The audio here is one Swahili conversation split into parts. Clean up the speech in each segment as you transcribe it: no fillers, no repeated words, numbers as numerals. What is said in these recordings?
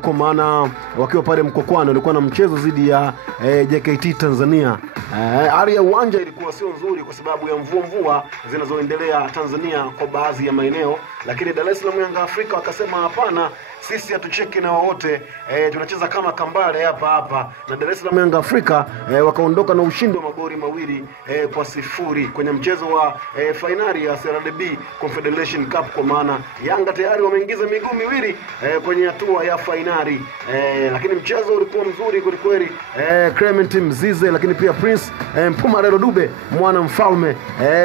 kwa maana wakiwa pale Mkokwani walikuwa na mchezo dhidi ya JKT Tanzania. Hali ya uwanja ilikuwa sio nzuri kwa sababu ya mvua zinazoendelea Tanzania kwa baadhi ya maeneo, lakini Dar es Salaam Yanga Afrika wakasema hapana, sisi hatucheki na wote, tunacheza kama Kambale hapa, na Dar es Salaam Yanga Afrika wakaondoka na ushindi wa magoli mawili kwa sifuri kwenye mchezo wa finali ya CRDB Confederation Cup, kwa maana Yanga tayari wameingiza miguu miwili kwenye hatua ya finali. Lakini mchezo ulikuwa mzuri kweli, Clement Mzize, lakini pia Prince Mpumarelo Dube mwana mfalme,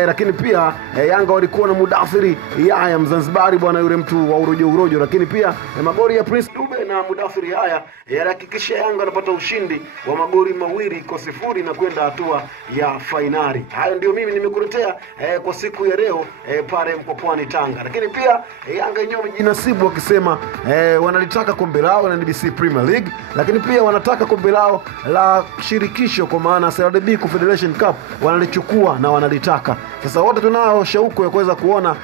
lakini pia Yanga walikuwa na Mudathiri Yahya Mzanzibari bwana, yule mtu wa urojo, lakini pia magoli ya Prince Dube na Mudathiri Yahya yanahakikisha Yanga anapata ushindi wa magoli mawili kwa sifuri na kwenda hatua ya finali. Hayo ndio mimi nimekuletea kwa siku ya leo pale Mkokwani Tanga. Lakini pia Yanga yenyewe wamejinasibu wakisema wanalitaka kombe lao la NBC Premier League, lakini pia wanataka kombe lao la shirikisho kwa maana CRDB Confederation Cup wanalichukua na wanalitaka. Sasa wote tunao shauku ya kuweza kuona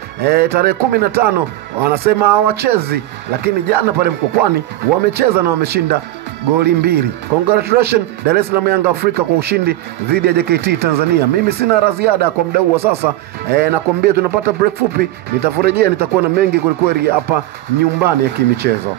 tarehe 15 wanasema hawachezi, lakini jana pale Mkokwani wamecheza na wameshinda goli 2. Congratulations Dar es Salaam Yanga Afrika kwa ushindi dhidi ya JKT Tanzania. Mimi sina la ziada kwa muda huu sasa. Nakwambia tunapata break fupi, nitakurejea, nitakuwa na mengi kweli hapa nyumbani ya kimichezo.